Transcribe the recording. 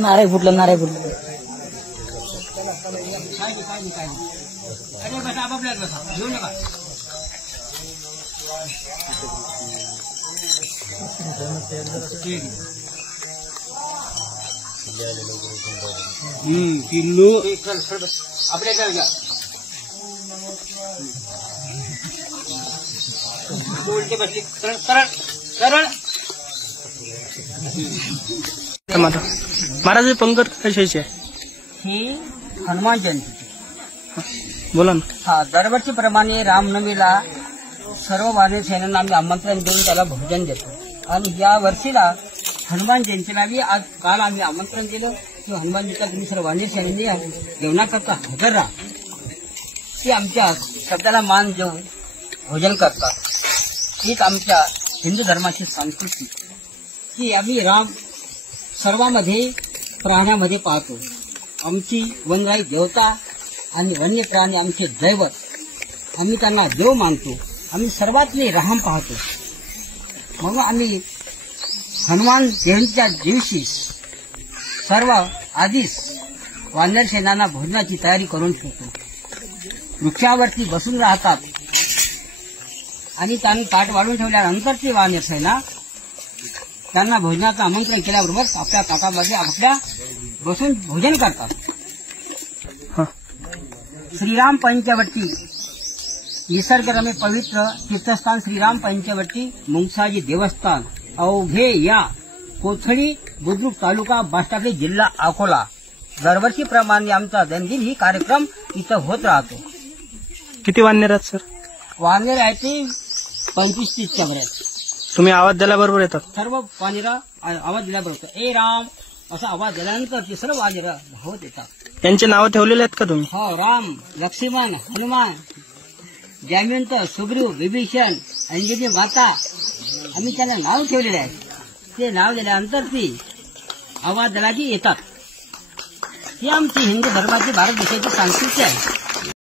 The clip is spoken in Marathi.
नारे फुटलं नारे फुटलं किलो महाराज पंगत कशाची आहे? ही हनुमान जयंती बोला ना. हा दरवर्षी प्रमाणे रामनवमीला सर्व वानर सैन्यांना आम्ही आमंत्रण देऊन त्याला भोजन देतो आणि या वर्षीला हनुमान जयंतीला बी आज काल आम्ही आमंत्रण दिलं की हनुमान जयंतीला तुम्ही सर्व वानर सैन्यांनी जेवणाकरता हजर राहा. ती आमच्या शब्दाला मान देऊन भोजन करतात. हीच आमच्या हिंदू धर्माची संस्कृती की आम्ही राम सर्वांमध्ये प्राण्यामध्ये पाहतो. आमची वनराई देवता आणि वन्य प्राणी आमचे दैवत. आम्ही त्यांना देव मानतो. आम्ही सर्वातले राम पाहतो. म्हणून आम्ही हनुमान जयंतीच्या दिवशी सर्व आधीच वानर सेनांना भोजनाची तयारी करून ठेवतो. वृक्षावरती बसून राहतात आणि त्यांनी ताट वाढून ठेवल्यानंतर ती वानर सेना त्यांना भोजनाचं आमंत्रण केल्याबरोबर आपल्या ताटामध्ये आपल्या बसून भोजन करतात. श्रीराम पंचवटी निसर्गरम्य पवित्र तीर्थस्थान श्रीराम पंचवटी मुंगसाजी देवस्थान अवघे या कोथळी बुद्रुक तालुका बाष्टापली जिल्हा अकोला. दरवर्षीप्रमाणे आमचा दैनंदिन ही कार्यक्रम इथं होत राहतो. किती वानर आहेत सर? वानर आहे ते 25-30 च्या वर आहेत. तुम्ही आवाज दिल्याबरोबर येतात? सर्व वानरा आवाज दिल्याबरोबर ए राम असा आवाज दिल्यानंतर ते सर्व वानर धावत येतात. त्यांचे नाव ठेवलेले आहेत का तुम्ही? हो, राम, लक्ष्मण, हनुमान, जयवंत, सुग्रीव, विभीषण, अंजनी माता आम्ही त्यांना नाव ठेवलेले आहे. ते नाव दिल्यानंतर ती आवाज दिला की येतात. ही आमची हिंदू धर्माची भारत देशाची संस्कृती आहे.